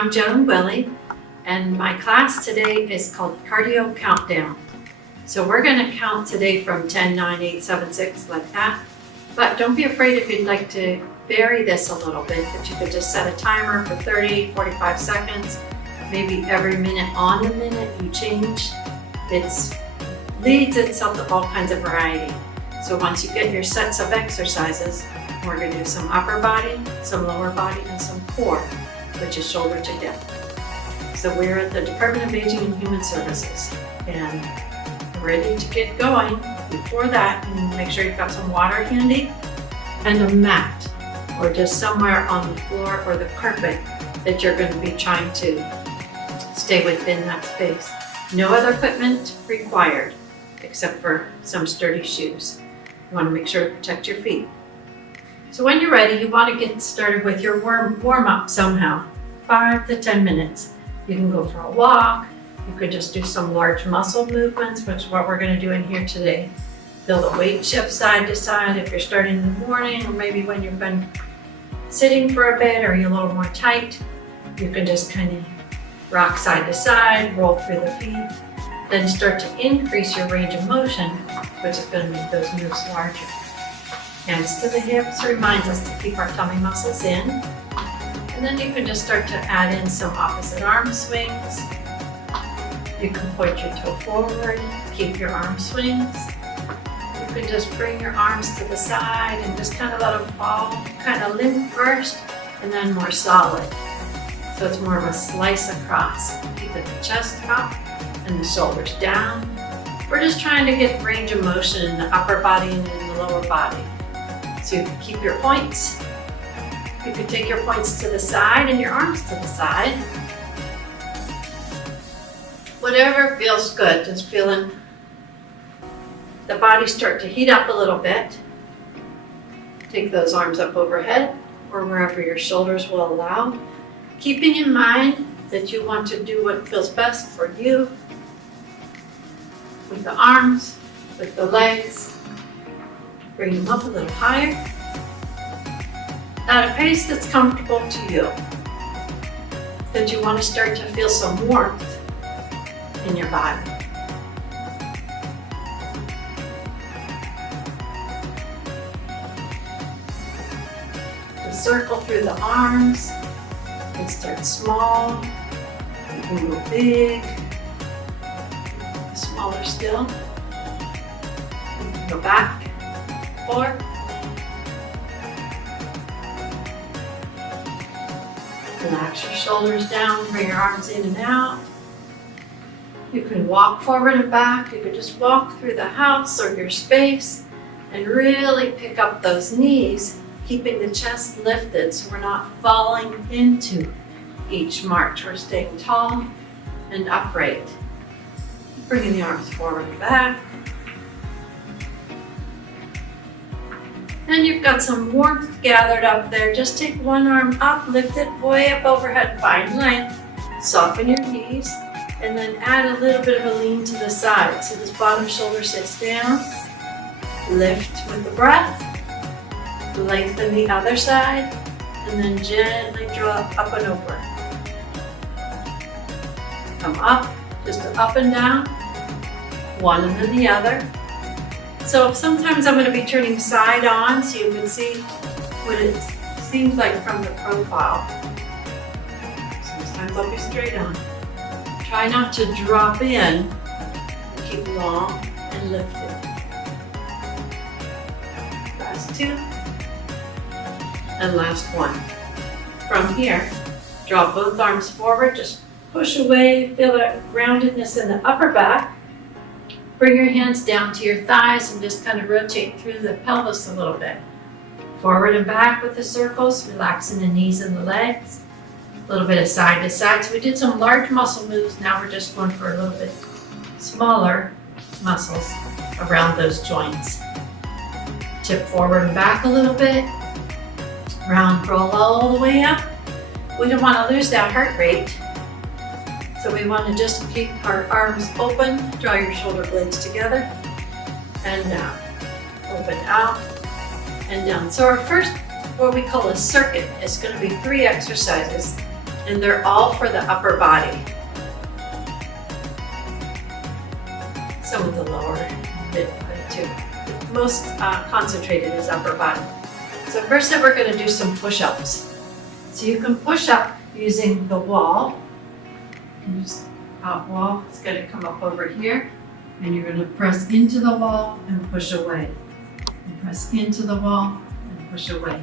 I'm Joan Willie, and my class today is called Cardio Countdown. So we're going to count today from 10, 9, 8, 7, 6, like that. But don't be afraid if you'd like to vary this a little bit, that you could just set a timer for 30, 45 seconds. Maybe every minute on the minute you change. It leads itself to all kinds of variety. So once you get your sets of exercises, we're going to do some upper body, some lower body, and some core, which is shoulder to hip. So we're at the Department of Aging and Human Services, and we're ready to get going. Before that, you need to make sure you've got some water handy and a mat, or just somewhere on the floor or the carpet that you're going to be trying to stay within that space. No other equipment required, except for some sturdy shoes. You want to make sure to protect your feet. So when you're ready, you want to get started with your warm-up somehow, 5 to 10 minutes. You can go for a walk. You could just do some large muscle movements, which is what we're going to do in here today. Feel the weight shift side to side if you're starting in the morning, or maybe when you've been sitting for a bit or you're a little more tight. You can just kind of rock side to side, roll through the feet, then start to increase your range of motion, which is going to make those moves larger. Hands to the hips reminds us to keep our tummy muscles in. And then you can just start to add in some opposite arm swings. You can point your toe forward, keep your arm swings. You can just bring your arms to the side and just kind of let them fall, kind of limp first, and then more solid. So it's more of a slice across. Keeping the chest up and the shoulders down. We're just trying to get range of motion in the upper body and in the lower body. So you can keep your points. You can take your points to the side and your arms to the side. Whatever feels good, just feeling the body start to heat up a little bit. Take those arms up overhead or wherever your shoulders will allow. Keeping in mind that you want to do what feels best for you with the arms, with the legs. Bring them up a little higher at a pace that's comfortable to you. That you want to start to feel some warmth in your body. You circle through the arms. You can start small. You can go big. Smaller still. You can go back. Forward. Relax your shoulders down, bring your arms in and out. You can walk forward and back. You can just walk through the house or your space and really pick up those knees, keeping the chest lifted so we're not falling into each march. We're staying tall and upright. Bringing the arms forward and back. And you've got some warmth gathered up there. Just take one arm up, lift it way up overhead, find length, soften your knees, and then add a little bit of a lean to the side. So this bottom shoulder sits down, lift with the breath, lengthen the other side, and then gently drop up and over. Come up, just up and down, one and then the other. So sometimes I'm going to be turning side on so you can see what it seems like from the profile. Sometimes I'll be straight on. Try not to drop in. Keep long and lifted. Last two. And last one. From here, draw both arms forward. Just push away. Feel that roundedness in the upper back. Bring your hands down to your thighs and just kind of rotate through the pelvis a little bit. Forward and back with the circles, relaxing the knees and the legs. A little bit of side to side. So we did some large muscle moves. Now we're just going for a little bit smaller muscles around those joints. Tip forward and back a little bit. Round roll all the way up. We don't want to lose that heart rate. So we want to just keep our arms open, draw your shoulder blades together, and down. Open out, and down. So our first, what we call a circuit, is going to be 3 exercises And they're all for the upper body. Some of the lower bit too. Most concentrated is upper body. So first up, we're going to do some push-ups. So you can push up using the wall. And just wall is going to come up over here, and you're going to press into the wall and push away. And press into the wall and push away.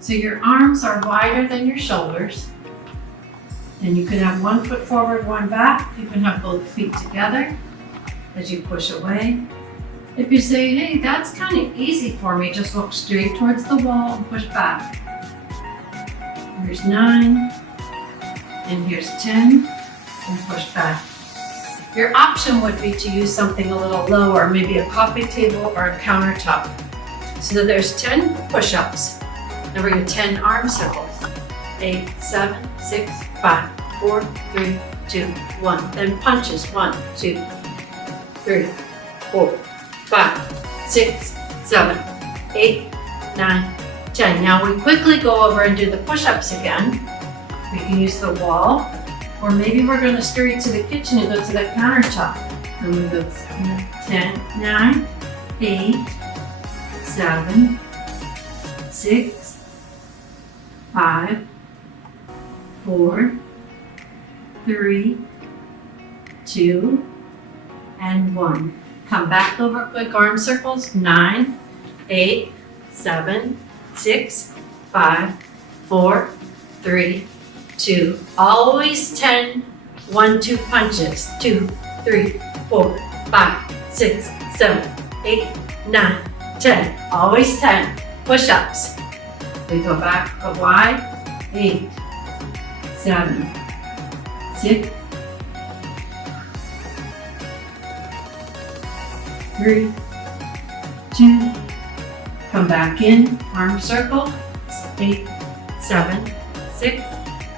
So your arms are wider than your shoulders. And you can have one foot forward, one back. You can have both feet together as you push away. If you say, hey, that's kind of easy for me, just look straight towards the wall and push back. Here's 9, and here's 10, and push back. Your option would be to use something a little lower, maybe a coffee table or a countertop. So there's 10 push-ups. Now we're going to 10 arm circles. 8, 7, 6, 5, 4, 3, 2, 1. Then punches. 1, 2, 3, 4, 5, 6, 7, 8, 9, 10. Now we quickly go over and do the push-ups again. We can use the wall, or maybe we're going to scurry to the kitchen and go to the countertop. And we go 10, 9, 8, 7, 6, 5, 4, 3, 2, and 1. Come back over quick arm circles. 9, 8, 7, 6, 5, 4, 3, 2. Always 10, 1, 2 punches. 2, 3, 4, 5, 6, 7, 8, 9, 10. Always 10. Push-ups. We go back, go wide. 8, 7, 6, 3, 2, come back in, arm circle, 8, 7, 6,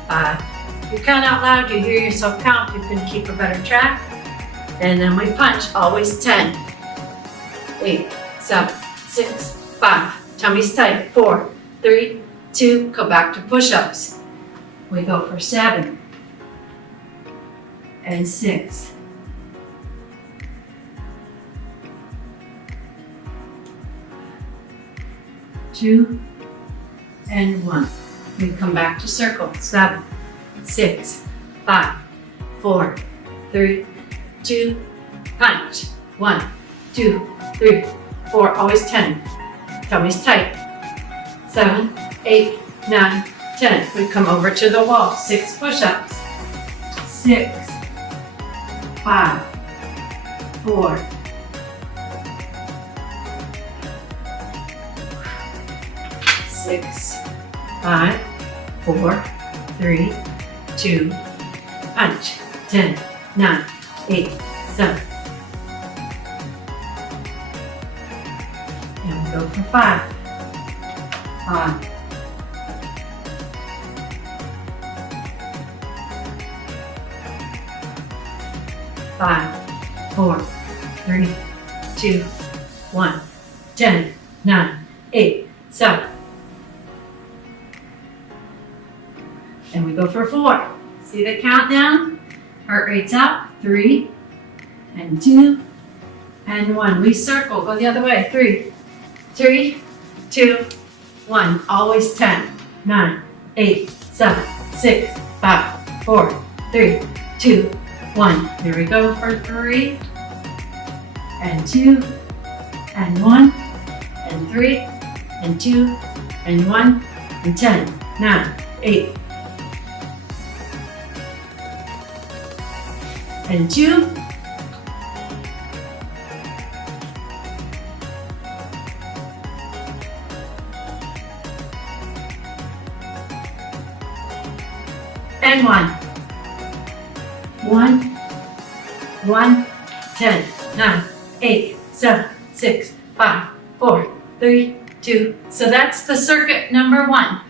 5. If you count out loud, you hear yourself count, you can keep a better track. And then we punch, always 10. 8, 7, 6, 5. Tummy's tight, 4, 3, 2, go back to push-ups. We go for 7 and 6. 2 and 1. We come back to circle. 7, 6, 5, 4, 3, 2, punch. 1, 2, 3, 4. Always 10. Tummy's tight. 7, 8, 9, 10. We come over to the wall. 6 push-ups. 6, 5, 4, 6, 5, 4, 3, 2, punch. 10, 9, 8, 7. And we go for 5. 5. 5, 4, 3, 2, 1. 10, 9, 8, 7. And we go for 4. See the countdown? Heart rate's up. 3 and 2 and 1. We circle. Go the other way. 3, 3, 2, 1. Always 10, 9, 8, 7, 6, 5, 4, 3, 2, 1. Here we go for 3 and 2 and 1 and 3 and 2 and 1 and 10, 9, 8 and 2 and 1. 1, 1, 10, 9, 8, 7, 6, 5, 4, 3, 2. So that's the circuit number 1.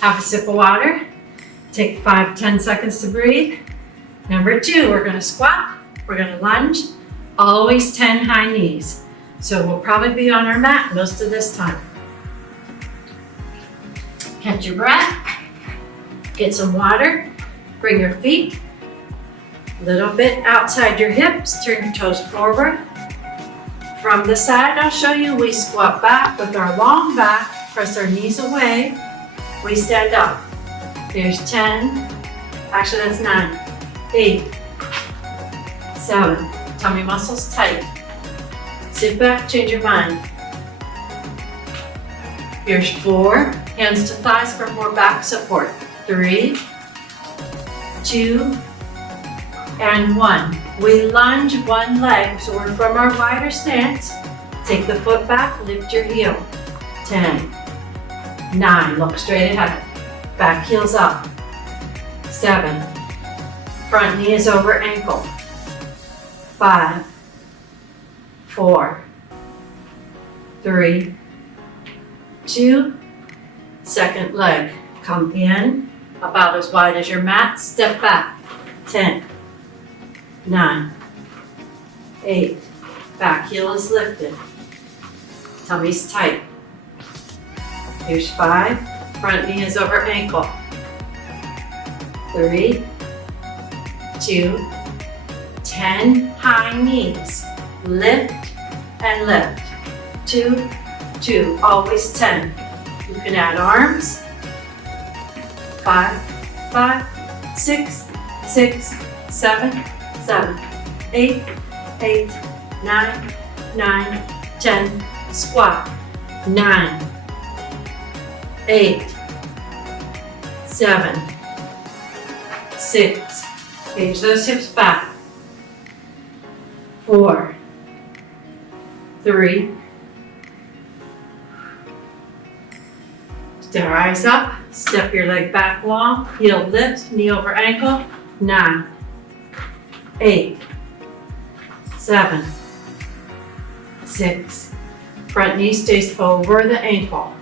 Have a sip of water. Take 5, 10 seconds to breathe. Number 2, we're going to squat. We're going to lunge. Always 10 high knees. So we'll probably be on our mat most of this time. Catch your breath. Get some water. Bring your feet a little bit outside your hips. Turn your toes forward. From the side, I'll show you, we squat back with our long back. Press our knees away. We stand up. Here's 10. Actually, that's 9. 8. 7. Tummy muscles tight. Sit back, change your mind. Here's 4. Hands to thighs for more back support. 3, 2, and 1. We lunge one leg, so we're from our wider stance. Take the foot back, lift your heel. 10, 9, look straight ahead. Back heel's up. 7, front knee is over ankle. 5, 4, 3, 2, second leg. Come in, about as wide as your mat, step back. 10, 9, 8, back heel is lifted. Tummy's tight. Here's 5, front knee is over ankle. 3, 2, 10, high knees. Lift and lift. 2, 2, always 10. You can add arms. 5, 5, 6, 6, 7, 7, 8, 8, 9, 9, 10. Squat. 9, 8, 7, 6. Hinge those hips back. 4, 3. Step eyes up. Step your leg back long. Heel lift, knee over ankle. 9, 8, 7, 6. Front knee stays over the ankle.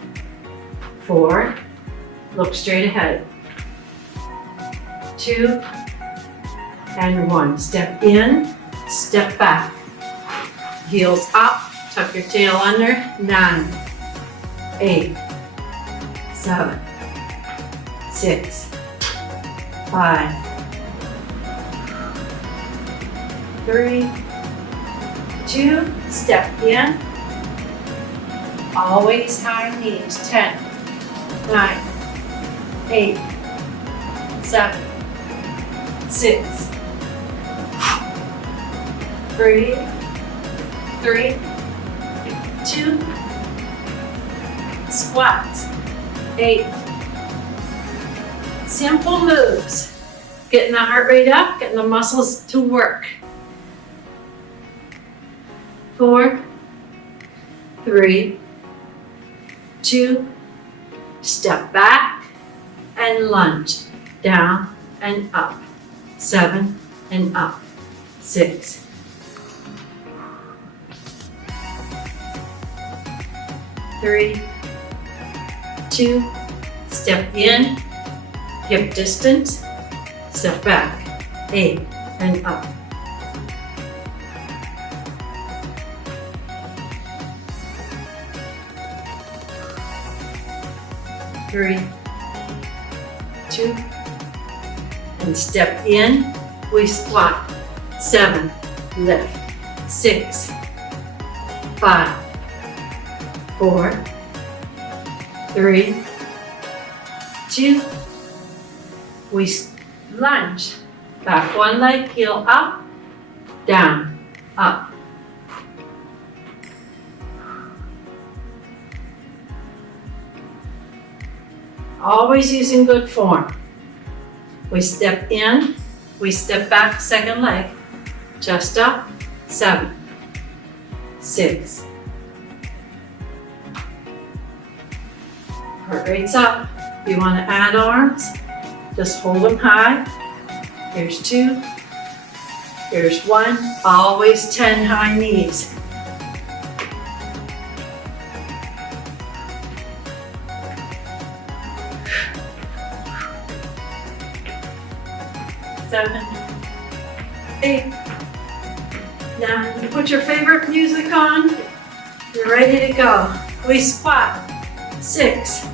4, look straight ahead. 2, and 1. Step in, step back. Heels up, tuck your tail under. 9, 8, 7, 6, 5, 3, 2, step in. Always high knees. 10, 9, 8, 7, 6, 3, 3, 2, squats. 8. Simple moves. Getting the heart rate up, getting the muscles to work. 4, 3, 2, step back and lunge. Down and up. 7 and up. 6. 3, 2, step in, hip distance, step back. 8 and up. 3, 2, and step in, we squat. 7, lift. 6, 5, 4, 3, 2, we lunge. Back one leg, heel up, down, up. Always using good form. We step in, we step back, second leg, chest up. 7, 6. Heart rate's up. If you want to add arms, just hold them high. Here's 2. Here's 1. Always 10 high knees. 7, 8, 9. Put your favorite music on. You're ready to go. We squat. 6,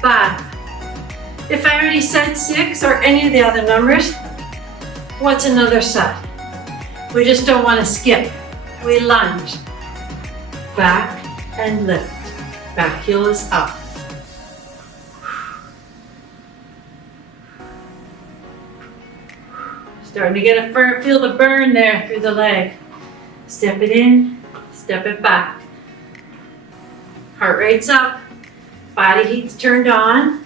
5, If I already said 6 or any of the other numbers, what's another set? We just don't want to skip. We lunge. Back and lift. Back heel is up. Starting to get feel the burn there through the leg. Step it in, step it back. Heart rate's up. Body heat's turned on.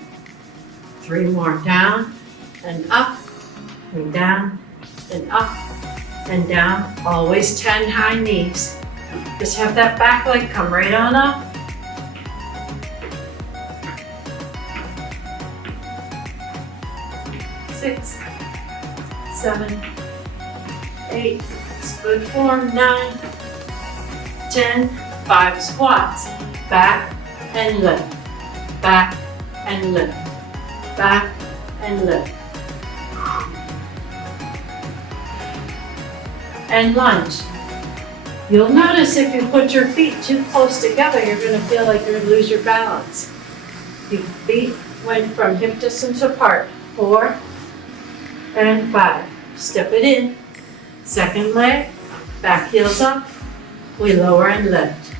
3 more. Down and up and down and up and down. Always 10 high knees. Just have that back leg come right on up. Six, 7, 8, good form, 9, 10, 5 squats. Back and lift, back and lift, back and lift. And lunge. You'll notice if you put your feet too close together, you're going to feel like you're going to lose your balance. Your feet went from hip distance apart. 4 and 5. Step it in. Second leg, back heels up. We lower and lift.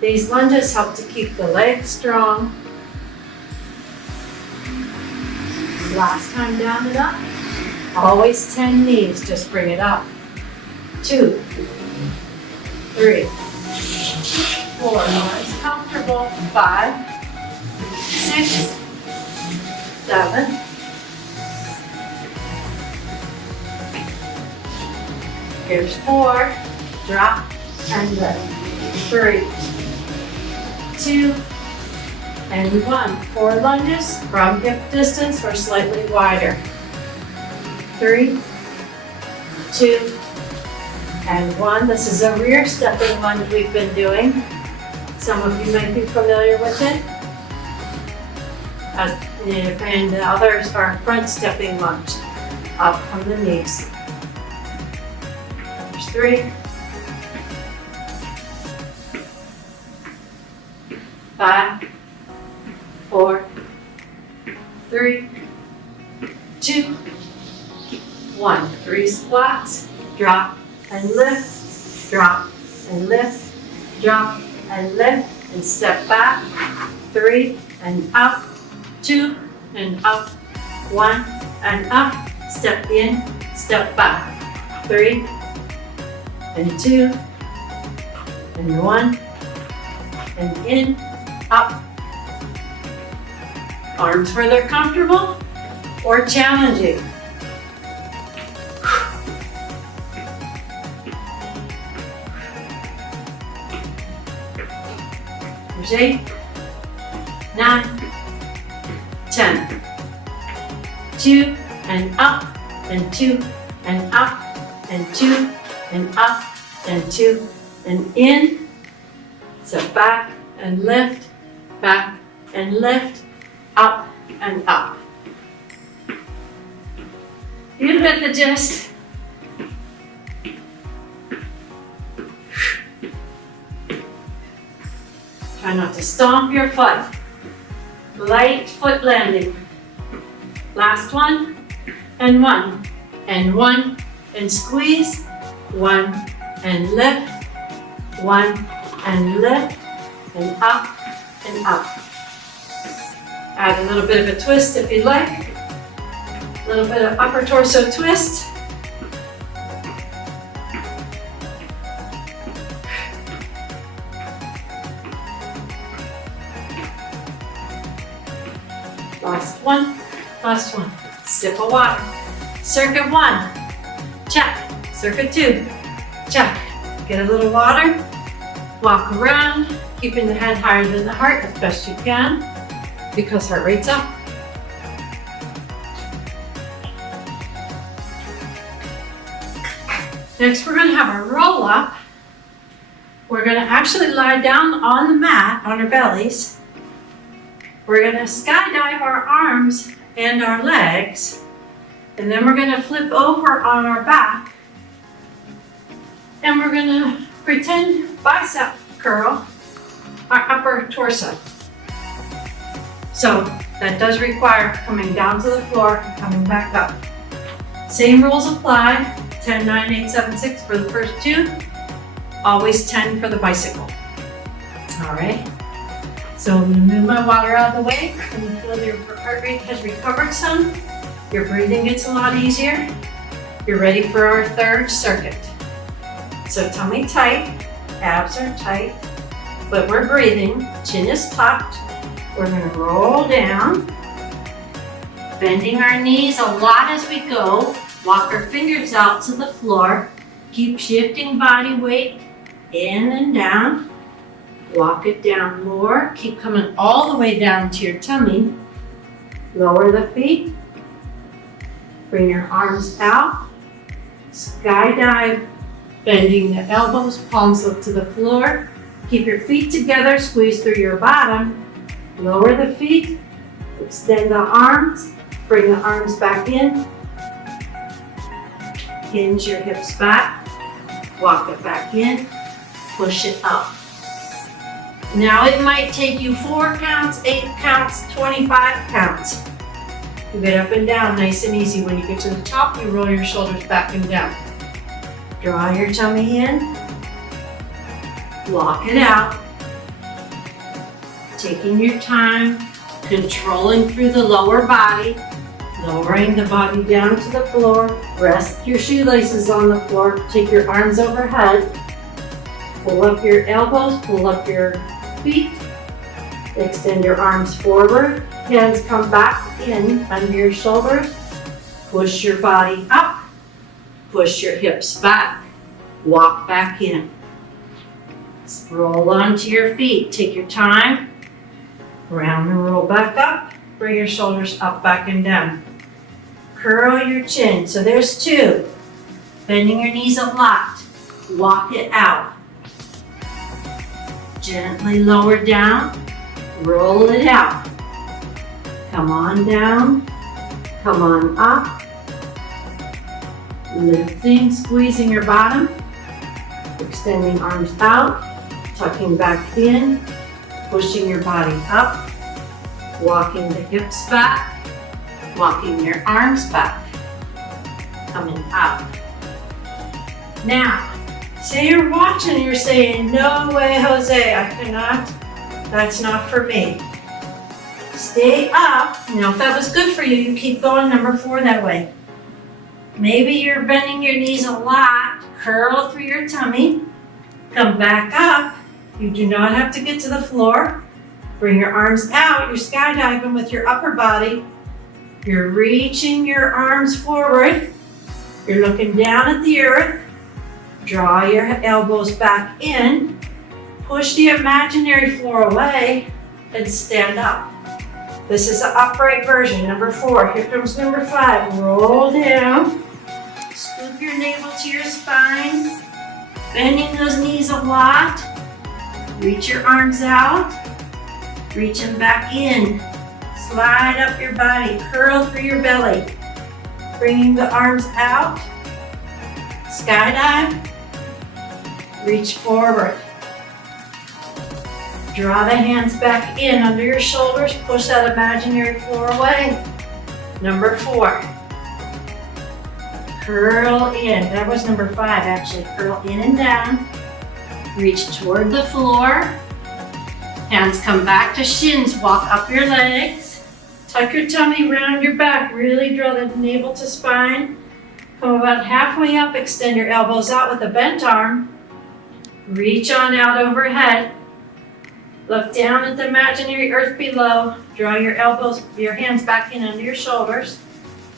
These lunges help to keep the legs strong. Last time down and up. Always 10 knees, just bring it up. 2, 3, 4, nice, comfortable. 5, 6, 7, 4, drop and lift. 3, 2, and 1. 4 lunges from hip distance or slightly wider. 3, 2, and 1. This is a rear stepping lunge we've been doing. Some of you might be familiar with it. And the others are front stepping lunge. Up from the knees. There's 3, 5, 4, 3, 2, 1. 3 squats, drop and lift, drop and lift, drop and lift, and step back. 3 and up, 2 and up, 1 and up, step in, step back. 3 and 2 and 1 and in, up. Arms further comfortable or challenging. There's 8, 9, 10. 2 and up and 2 and up and 2 and up and 2 and in. Step back and lift, back and lift, up and up. You get the gist. Try not to stomp your foot. Light foot landing. Last one, and 1, and 1, and squeeze, 1, and lift, 1, and lift, and up, and up. Add a little bit of a twist if you like. A little bit of upper torso twist. Last one. Sip of water. Circuit 1, check. Circuit 2, check. Get a little water. Walk around, keeping the head higher than the heart as best you can, because heart rate's up. Next, we're going to have a roll up. We're going to actually lie down on the mat on our bellies. We're going to skydive our arms and our legs, and then we're going to flip over on our back, and we're going to pretend bicep curl our upper torso. So That does require coming down to the floor and coming back up. Same rules apply, 10, 9, 8, 7, 6 for the first two, always 10 for the bicycle. All right, so I'm gonna move my water out of the way, and you feel your heart rate has recovered some, your breathing gets a lot easier, you're ready for our third circuit. So tummy tight, abs are tight, but we're breathing, chin is tucked. We're gonna roll down, bending our knees a lot as we go. Walk our fingers out to the floor. Keep shifting body weight in and down. Walk it down more. Keep coming all the way down to your tummy. Lower the feet. Bring your arms out. Skydive, bending the elbows, palms up to the floor. Keep your feet together, squeeze through your bottom. Lower the feet, extend the arms, bring the arms back in, hinge your hips back, walk it back in, push it up. Now it might take you 4 counts, 8 counts, 25 counts. You get up and down nice and easy. When you get to the top, you roll your shoulders back and down. Draw your tummy in, walk it out. Taking your time, controlling through the lower body, lowering the body down to the floor, rest your shoelaces on the floor, take your arms overhead, pull up your elbows, pull up your feet, extend your arms forward, hands come back in under your shoulders, push your body up, push your hips back, walk back in. Roll onto your feet, take your time. Round and roll back up, bring your shoulders up, back and down. Curl your chin, so there's 2. Bending your knees a lot, walk it out. Gently lower down, roll it out. Come on down, come on up. Lifting, squeezing your bottom, extending arms out, tucking back in. Pushing your body up, walking the hips back, walking your arms back, coming up. Now, say you're watching and you're saying, no way, Jose, I cannot, that's not for me. Stay up. Now, if that was good for you, you keep going number 4 that way. Maybe you're bending your knees a lot, curl through your tummy, come back up. You do not have to get to the floor. Bring your arms out. You're skydiving with your upper body. You're reaching your arms forward. You're looking down at the earth. Draw your elbows back in. Push the imaginary floor away and stand up. This is an upright version, number 4. Here comes number 5. Roll down. Scoop your navel to your spine. Bending those knees a lot. Reach your arms out, reach them back in, slide up your body, curl through your belly, bringing the arms out, skydive, reach forward, draw the hands back in under your shoulders, push that imaginary floor away. Number 4, curl in, that was number 5 actually, curl in and down. Reach toward the floor. Hands come back to shins. Walk up your legs. Tuck your tummy around your back. Really draw the navel to spine. Come about halfway up. Extend your elbows out with a bent arm. Reach on out overhead. Look down at the imaginary earth below. Draw your elbows, your hands back in under your shoulders.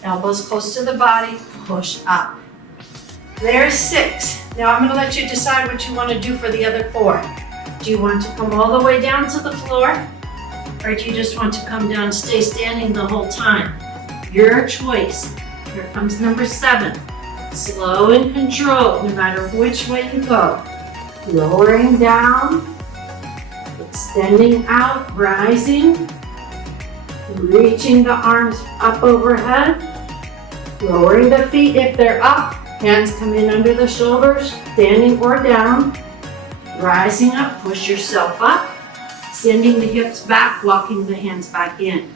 Elbows close to the body. Push up. There's 6. Now I'm going to let you decide what you want to do for the other 4. Do you want to come all the way down to the floor? Or do you just want to come down and stay standing the whole time? Your choice. Here comes number 7. Slow and controlled, no matter which way you go. Lowering down, extending out, rising, reaching the arms up overhead, lowering the feet if they're up. Hands come in under the shoulders, standing or down. Rising up, push yourself up. Sending the hips back, walking the hands back in.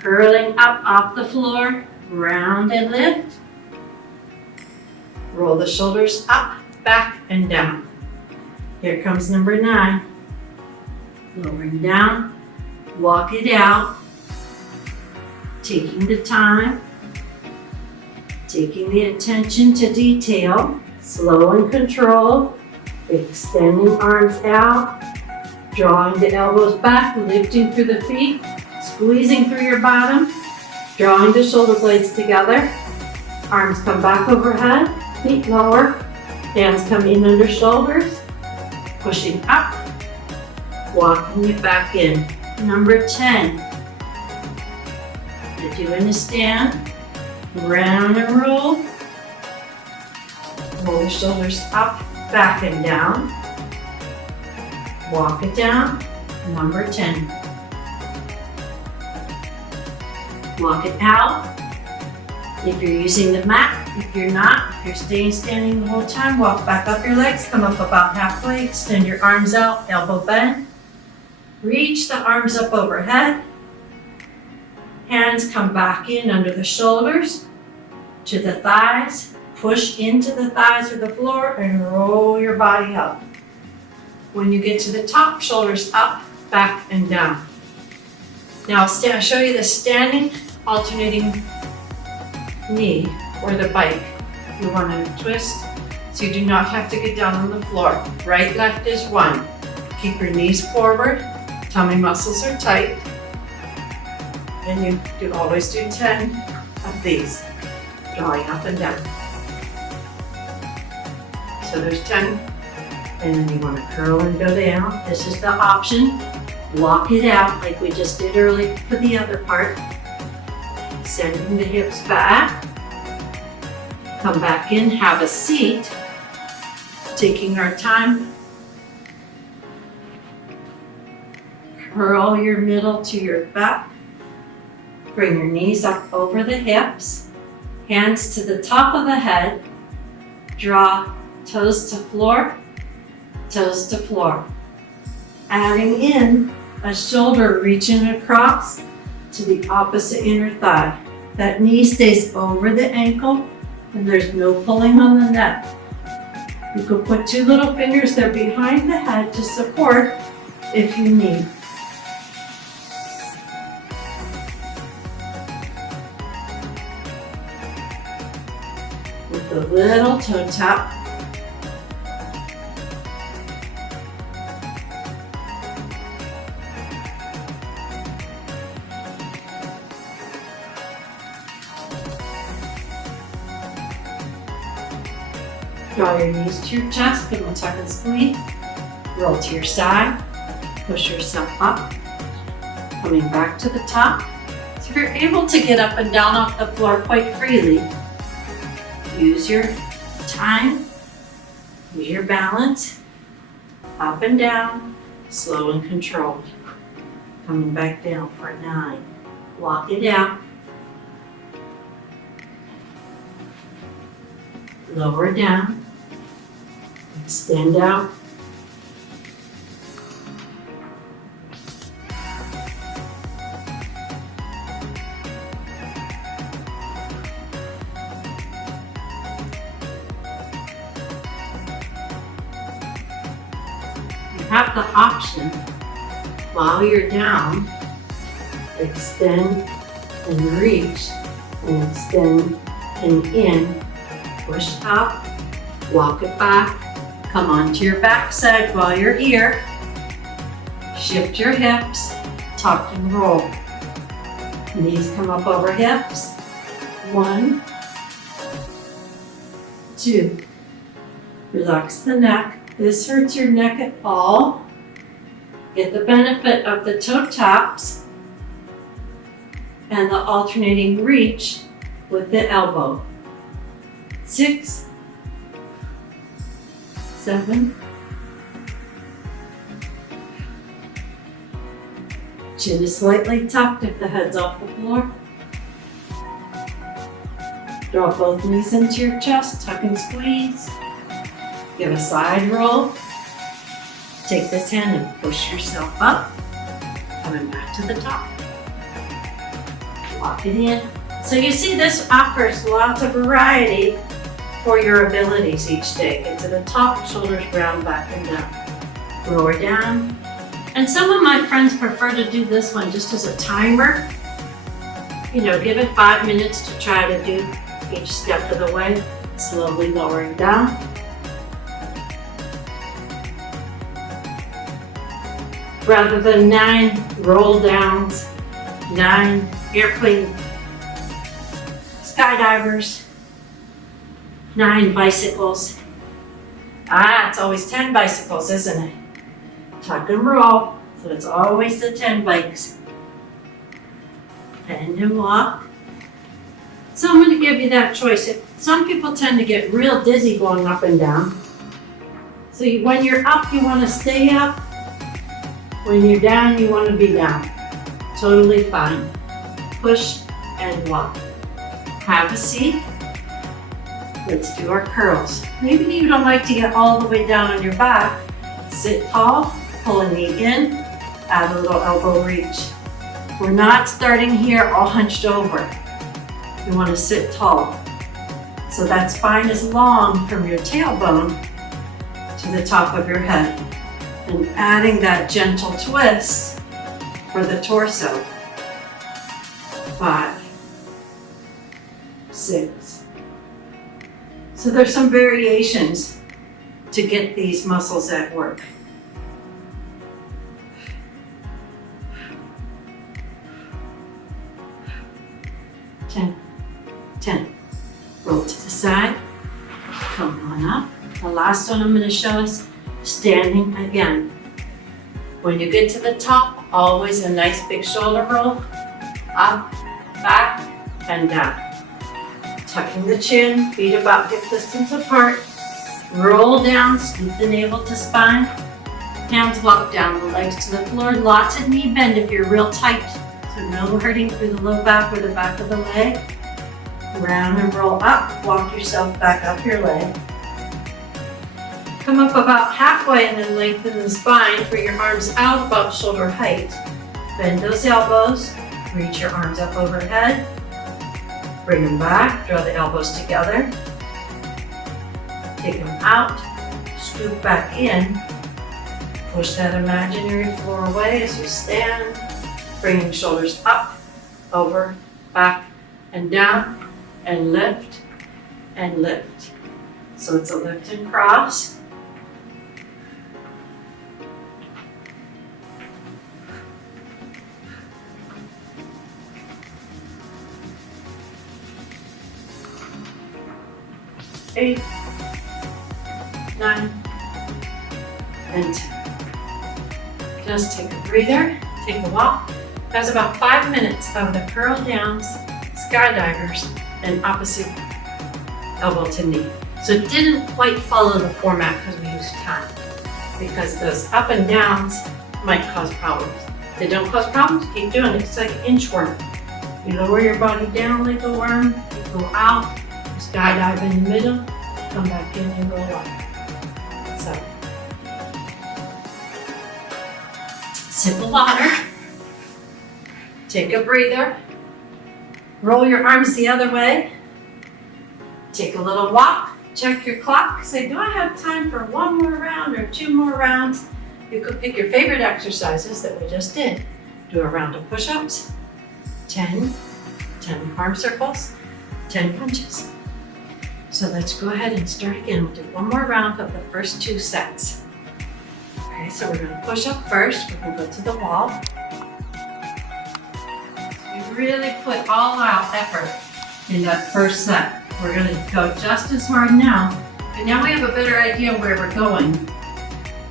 Curling up off the floor, round and lift. Roll the shoulders up, back, and down. Here comes number 9. Lowering down, walk it out, taking the time, taking the attention to detail, slow and controlled, extending arms out, drawing the elbows back, lifting through the feet, squeezing through your bottom, drawing the shoulder blades together, arms come back overhead, feet lower, hands come in under shoulders, pushing up, walking it back in. Number 10. You're doing a stand, round and roll. Roll the shoulders up, back and down. Walk it down. Number 10. Walk it out. If you're using the mat, if you're not, if you're staying standing the whole time, walk back up your legs, come up about halfway, extend your arms out, elbow bend. Reach the arms up overhead. Hands come back in under the shoulders to the thighs. Push into the thighs or the floor and roll your body up. When you get to the top, shoulders up, back, and down. Now I'll show you the standing alternating knee or the bike. You want to twist so you do not have to get down on the floor. Right, left is 1. Keep your knees forward, tummy muscles are tight, and you do always do 10 of these, drawing up and down. So there's 10, and then you want to curl and go down. This is the option. Walk it out like we just did earlier for the other part. Sending the hips back. Come back in, have a seat. Taking our time. Curl your middle to your back. Bring your knees up over the hips. Hands to the top of the head. Draw toes to floor, toes to floor. Adding in a shoulder reaching across to the opposite inner thigh. That knee stays over the ankle and there's no pulling on the neck. You can put 2 little fingers there behind the head to support if you need. With a little toe tap. Draw your knees to your chest, and we'll tuck and squeeze. Roll to your side, push yourself up, coming back to the top. So if you're able to get up and down off the floor quite freely, use your time, use your balance, up and down, slow and controlled. Coming back down for 9. Walk it out. Lower down. Extend out. You have the option while you're down, extend and reach, and extend and in, push up, walk it back, come onto your back side while you're here, shift your hips, tuck and roll. Knees come up over hips, 1, 2. Relax the neck. This hurts your neck at all. Get the benefit of the toe taps and the alternating reach with the elbow. 6, 7, chin is slightly tucked if the head's off the floor. Draw both knees into your chest, tuck and squeeze. Give a side roll. Take this hand and push yourself up, coming back to the top. Lock it in. So you see, this offers lots of variety for your abilities each day. Get to the top, shoulders round, back and down. Lower down. And some of my friends prefer to do this one just as a timer. You know, give it 5 minutes to try to do each step of the way, slowly lowering down. Rather than 9 roll downs, 9 airplane skydivers, 9 bicycles. It's always 10 bicycles, isn't it? Tuck and roll, so it's always the 10 bikes. Bend and walk. So I'm going to give you that choice. Some people tend to get real dizzy going up and down. So when you're up, you want to stay up. When you're down, you want to be down. Totally fine. Push and walk. Have a seat. Let's do our curls. Maybe you don't like to get all the way down on your back. Sit tall, pull a knee in, add a little elbow reach. We're not starting here all hunched over. You want to sit tall. So that spine is long from your tailbone to the top of your head. And adding that gentle twist for the torso. 5, 6. So there's some variations to get these muscles at work. 10, 10. Roll to the side, come on up. The last one I'm going to show us, standing again. When you get to the top, always a nice big shoulder roll, up, back, and down. Tucking the chin, feet about hip distance apart. Roll down, scoop the navel to spine. Hands walk down, the legs to the floor. Lots of knee bend if you're real tight. So no hurting through the low back or the back of the leg. Round and roll up, walk yourself back up your leg. Come up about halfway and then lengthen the spine. Bring your arms out about shoulder height. Bend those elbows, reach your arms up overhead. Bring them back, draw the elbows together. Take them out, scoop back in. Push that imaginary floor away as you stand. Bringing shoulders up, over, back, and down, and lift, and lift. So it's a lift and cross. Eight, 9, and 10. Just take a breather, take a walk. That's about 5 minutes of the curl downs, skydivers, and opposite elbow to knee. So it didn't quite follow the format because we used time. Because those up and downs might cause problems. If they don't cause problems, keep doing it. It's like an inchworm. You lower your body down like a worm, you go out, you skydive in the middle, come back in and roll up. So, sip of water, take a breather, roll your arms the other way, take a little walk, check your clock, say, do I have time for 1 more round or 2 more rounds? You could pick your favorite exercises that we just did. Do a round of push-ups, 10 arm circles, 10 punches. So let's go ahead and start again. We'll do 1 more round of the first 2 sets. Okay, so we're gonna push up first. We're gonna go to the wall. So we really put all out effort in that first set. We're gonna go just as hard now. And now we have a better idea where we're going.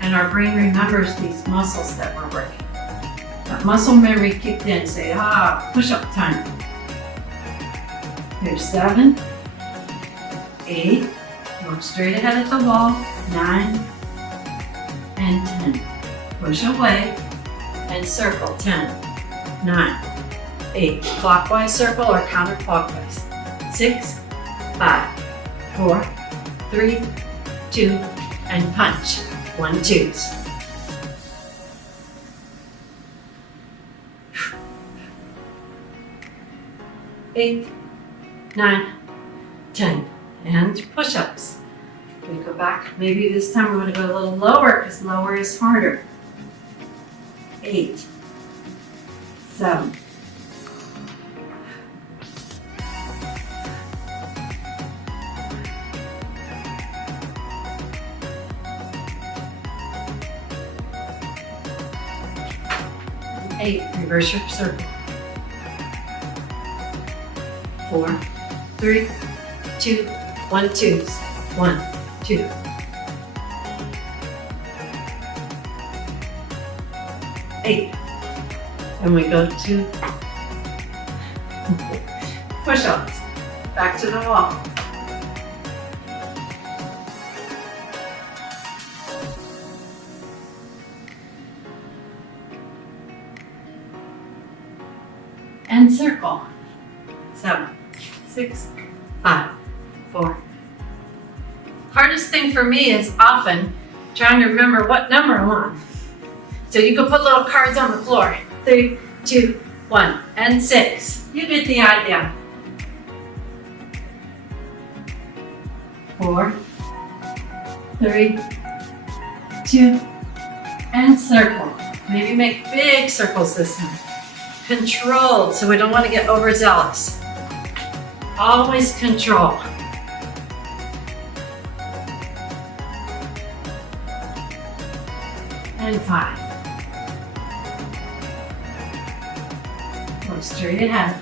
And our brain remembers these muscles that we're working. That muscle memory kicked in. Say, push-up time. Here's 7, 8, look straight ahead at the wall, 9, and 10. Push away and circle, 10, 9, 8. Clockwise circle or counterclockwise. 6, 5, 4, 3, 2, and punch. 1, 2s. 8, 9, 10. And push-ups. We go back. Maybe this time we're going to go a little lower because lower is harder. 8, 7, 8. Reverse your circle. 4, 3, 2, 1, 2. 1, 2. 8. And we go to push-ups. Back to the wall. And circle. 7, 6, 5, 4. Hardest thing for me is often trying to remember what number I'm on. So you can put little cards on the floor. 3, 2, 1, and 6. You get the idea. 4, 3, 2, and circle. Maybe make big circles this time. Controlled, so we don't want to get overzealous. Always control. And 5. Go straight ahead.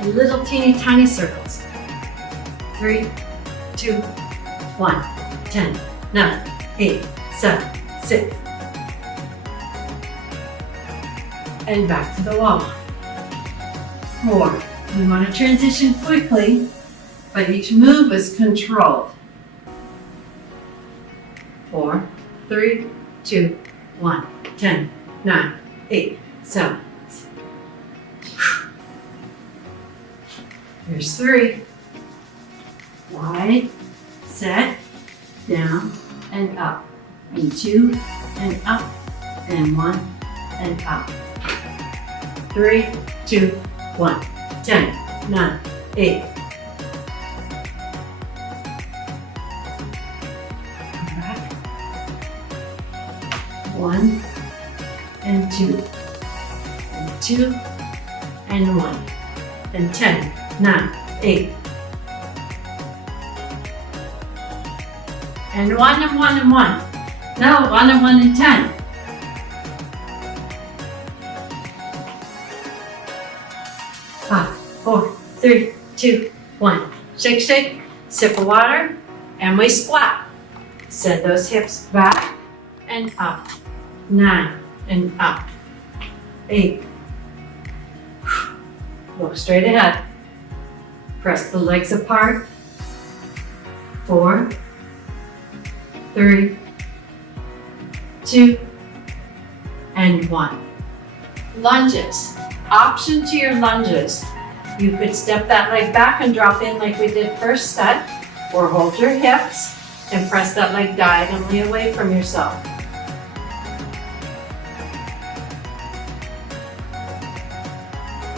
And little teeny tiny circles. 3, 2, 1, 10, 9, 8, 7, 6. And back to the wall. 4. We want to transition quickly, but each move is controlled. 4, 3, 2, 1, 10, 9, 8, 7. Here's 3. Wide, set, down, and up. And 2, and up, and 1, and up. 3, 2, 1, 10, 9, 8. Come back. 1, and 2, and 2, and 1, and 10, 9, 8. And 1, and 1, and 1. No, 1, and 1, and 10. 5, 4, 3, 2, 1. Shake, shake, sip of water, and we squat. Send those hips back and up. 9, and up. 8. Look straight ahead. Press the legs apart. 4, 3, 2, and 1. Lunges. Option to your lunges. You could step that leg back and drop in like we did first set, or hold your hips and press that leg diagonally away from yourself.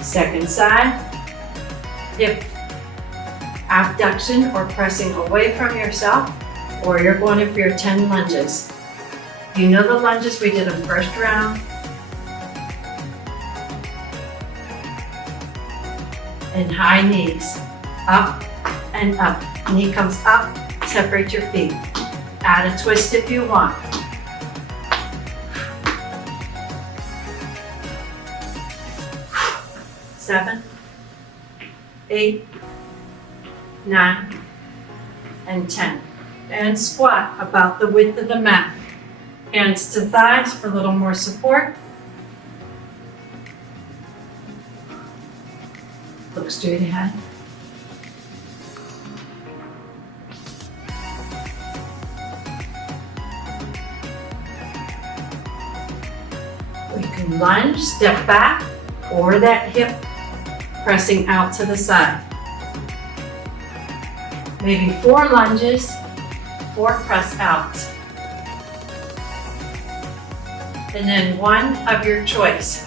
Second side, hip abduction or pressing away from yourself, or you're going in for your 10 lunges. You know the lunges, we did them first round. And high knees, up and up. Knee comes up, separate your feet. Add a twist if you want. Seven, 8, 9, and 10. And squat about the width of the mat. Hands to thighs for a little more support. Look straight ahead. We can lunge, step back, or that hip pressing out to the side. Maybe 4 lunges, 4 press outs. and then one of your choice,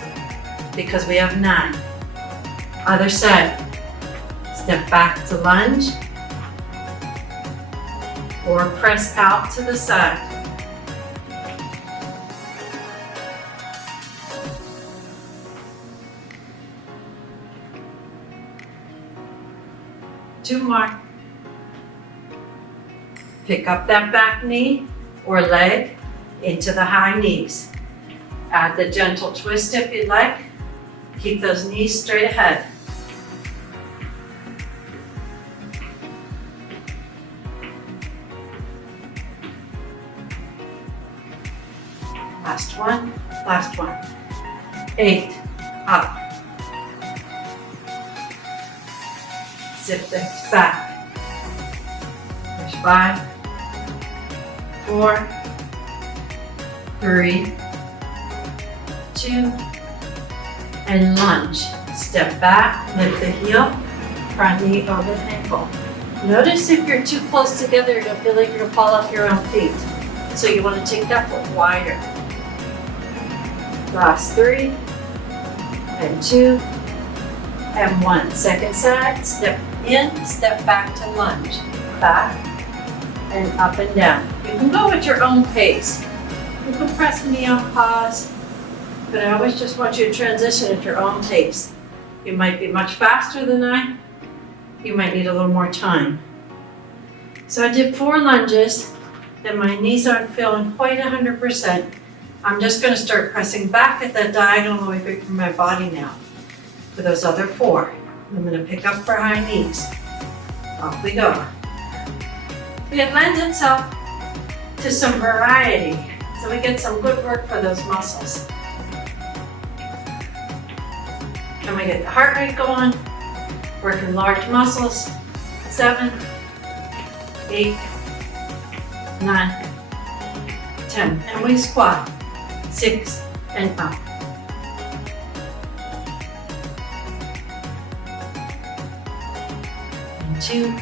because we have 9. Other side. Step back to lunge, or press out to the side. Two more. Pick up that back knee or leg into the high knees. Add the gentle twist if you'd like. Keep those knees straight ahead. Last one, last one. 8, up. Zip things back. Push 5, 4, 3, 2, and lunge. Step back, lift the heel, front knee over the ankle. Notice if you're too close together, you'll feel like you're going to fall off your own feet. So you want to take that foot wider. Last 3, and 2, and 1. Second side, step in, step back to lunge. Back, and up and down. You can go at your own pace. You can press me on pause, but I always just want you to transition at your own pace. You might be much faster than I. You might need a little more time. So I did 4 lunges, and my knees aren't feeling quite 100%. I'm just going to start pressing back at that diagonal away from my body now. For those other 4, I'm going to pick up for high knees. Off we go. It lends itself to some variety, so we get some good work for those muscles. And we get the heart rate going, working large muscles. 7, 8, 9, 10, and we squat. 6, and up. And 2,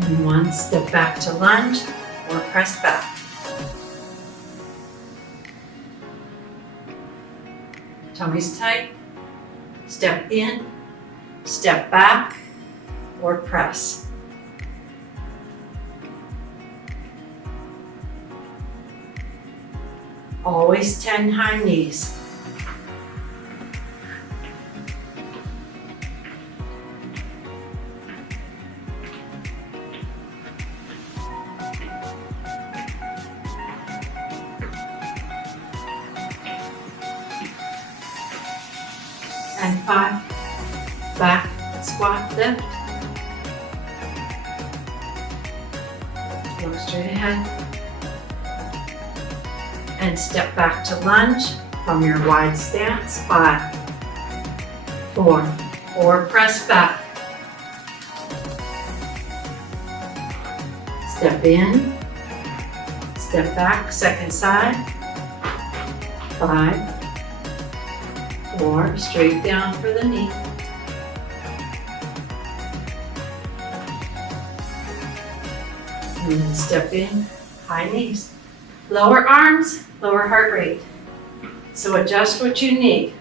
and 1. Step back to lunge or press back. Tummy's tight. Step in, step back, or press. Always 10 high knees. And 5, back, squat, lift. Look straight ahead. And step back to lunge from your wide stance. 5, 4, or press back. Step in, step back, second side. 5, 4, straight down for the knee. And then step in, high knees. Lower arms, lower heart rate. So adjust what you need.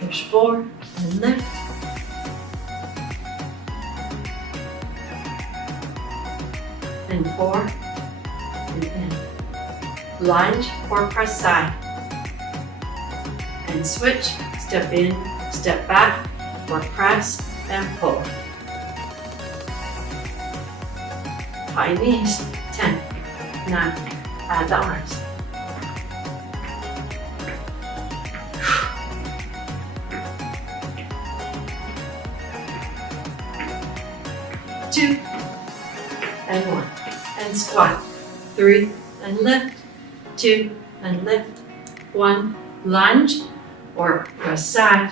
Push 4 and lift. And 4 and in. Lunge or press side. And switch, step in, step back, or press and pull. High knees, 10, 9, add the arms. 2, and 1, and squat. 3, and lift. 2, and lift. 1, lunge, or press side.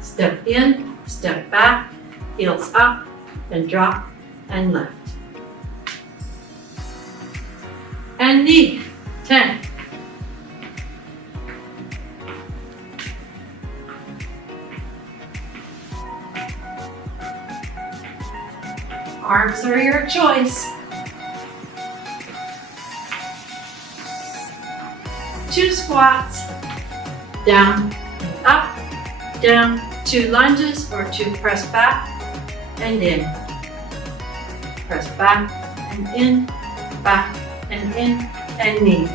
Step in, step back, heels up, and drop, and lift. And knee, 10. Arms are your choice. 2 squats, down and up, down, 2 lunges or 2 press back and in. Press back and in, and knee.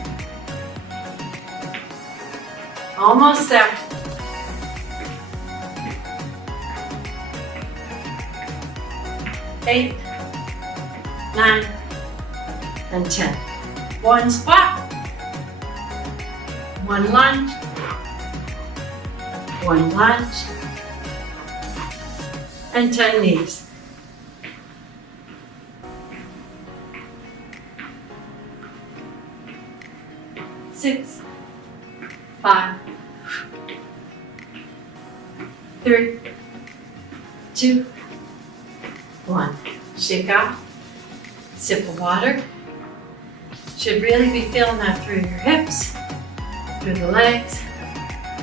Almost there. 8, 9, and 10. 1 squat, 1 lunge, 1 lunge, and 10 knees. 6, 5, 3, 2, 1. Shake out, sip of water. Should really be feeling that through your hips, through the legs,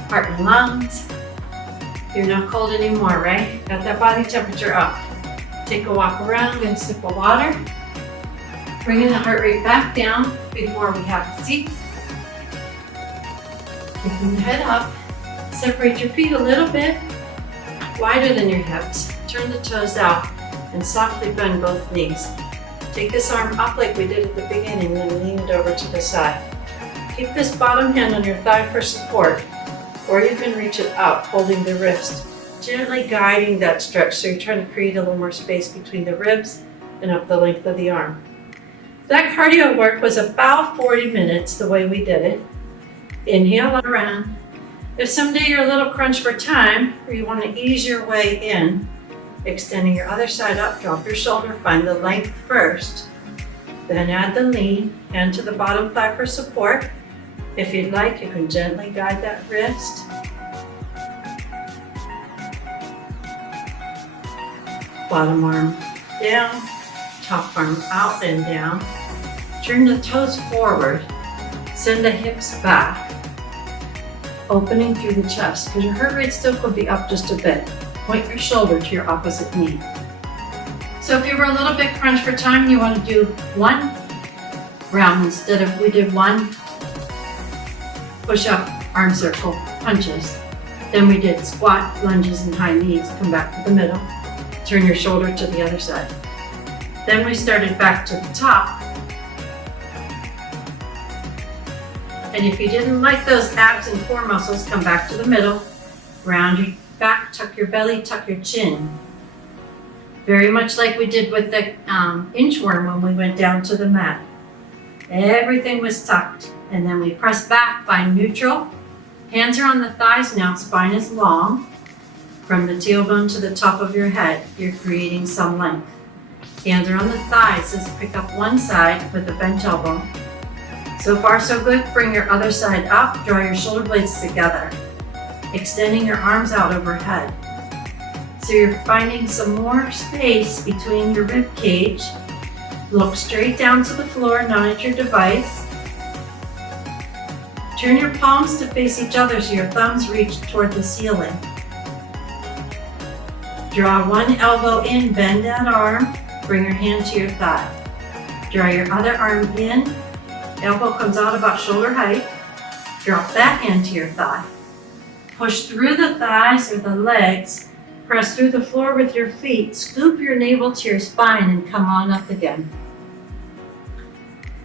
heart and lungs. You're not cold anymore, right? Got that body temperature up. Take a walk around, get a sip of water. Bringing the heart rate back down before we have a seat. Keeping the head up. Separate your feet a little bit wider than your hips. Turn the toes out and softly bend both knees. Take this arm up like we did at the beginning, then lean it over to the side. Keep this bottom hand on your thigh for support, or you can reach it up, holding the wrist, gently guiding that stretch so you're trying to create a little more space between the ribs and up the length of the arm. That cardio work was about 40 minutes the way we did it. Inhale around. If someday you're a little crunched for time, or you want to ease your way in, extending your other side up, drop your shoulder, find the length first, then add the lean, hand to the bottom thigh for support. If you'd like, you can gently guide that wrist. Bottom arm down, top arm out and down. Turn the toes forward, send the hips back, opening through the chest, because your heart rate still could be up just a bit. Point your shoulder to your opposite knee. So if you were a little bit crunched for time, you want to do 1 round instead of we did 1 push-up arm circle punches. Then we did squat, lunges, and high knees. Come back to the middle. Turn your shoulder to the other side. Then we started back to the top. And if you didn't like those abs and core muscles, come back to the middle. Round your back, tuck your belly, tuck your chin. Very much like we did with the inchworm when we went down to the mat. Everything was tucked. And then we press back, find neutral. Hands are on the thighs now, spine is long. From the tailbone to the top of your head, you're creating some length. Hands are on the thighs, just pick up one side with a bent elbow. So far so good, bring your other side up, draw your shoulder blades together. Extending your arms out overhead. So you're finding some more space between your rib cage. Look straight down to the floor, not at your device. Turn your palms to face each other so your thumbs reach toward the ceiling. Draw one elbow in, bend that arm, bring your hand to your thigh. Draw your other arm in, elbow comes out about shoulder height. Drop that hand to your thigh. Push through the thighs or the legs, press through the floor with your feet, scoop your navel to your spine and come on up again.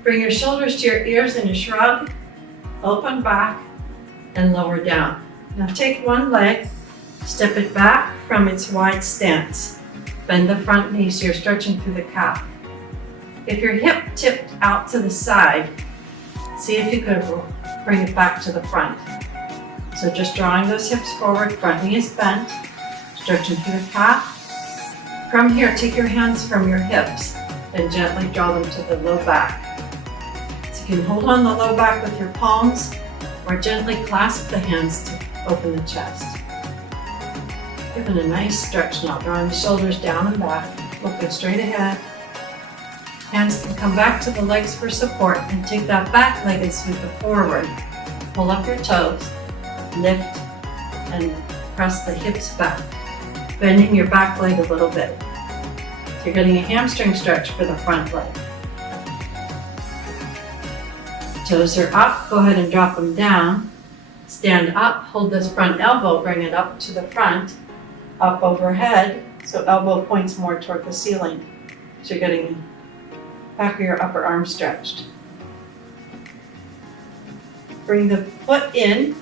Bring your shoulders to your ears in a shrug, open back and lower down. Now take one leg, step it back from its wide stance. Bend the front knee so you're stretching through the calf. If your hip tipped out to the side, see if you could bring it back to the front. So just drawing those hips forward, front knee is bent, stretching through the calf. From here, take your hands from your hips and gently draw them to the low back. So you can hold on the low back with your palms or gently clasp the hands to open the chest. Give it a nice stretch now, drawing the shoulders down and back, looking straight ahead. Hands can come back to the legs for support and take that back leg and sweep it forward. Pull up your toes, lift, and press the hips back, bending your back leg a little bit. So you're getting a hamstring stretch for the front leg. Toes are up, go ahead and drop them down. Stand up, hold this front elbow, bring it up to the front, up overhead, so elbow points more toward the ceiling. So you're getting the back of your upper arm stretched. Bring the foot in,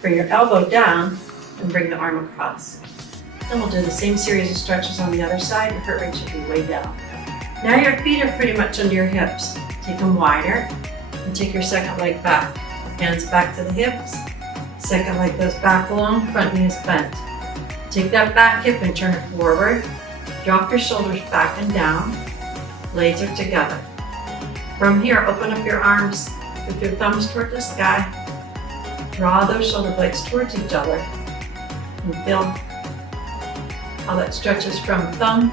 bring your elbow down, and bring the arm across. Then we'll do the same series of stretches on the other side. Your heart rate should be way down. Now your feet are pretty much under your hips. Take them wider and take your second leg back. Hands back to the hips. Second leg goes back along, front knee is bent. Take that back hip and turn it forward. Drop your shoulders back and down. Blades are together. From here, open up your arms with your thumbs toward the sky. Draw those shoulder blades towards each other and feel how that stretches from thumb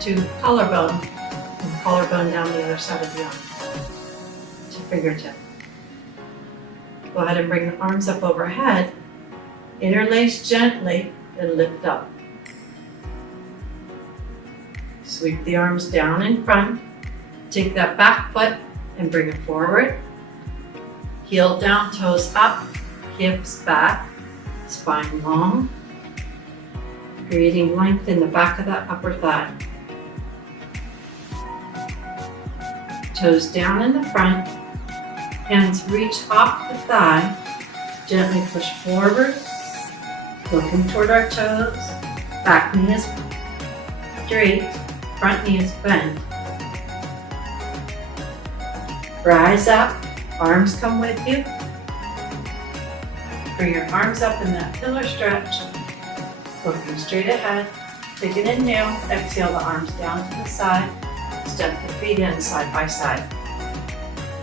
to collarbone and collarbone down the other side of the arm to fingertip. Go ahead and bring the arms up overhead. Interlace gently and lift up. Sweep the arms down in front. Take that back foot and bring it forward. Heel down, toes up, hips back, spine long. Creating length in the back of that upper thigh. Toes down in the front. Hands reach off the thigh. Gently push forward. Looking toward our toes. Back knee is straight. Front knee is bent. Rise up. Arms come with you. Bring your arms up in that pillar stretch. Looking straight ahead. Take an inhale. Exhale the arms down to the side. Step the feet in side by side.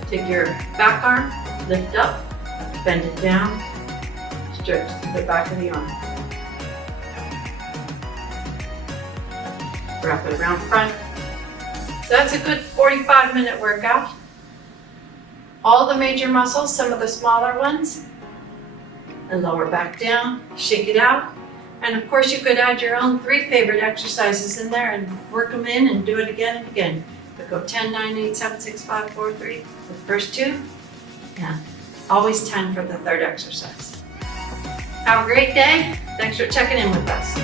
Take your back arm. Lift up. Bend it down. Stretch to the back of the arm. Wrap it around front. So that's a good 45-minute workout. All the major muscles, some of the smaller ones. And lower back down. Shake it out. And of course you could add your own 3 favorite exercises in there and work them in and do it again and again. But go 10, 9, 8, 7, 6, 5, 4, 3. The first 2. And always 10 for the third exercise. Have a great day. Thanks for checking in with us.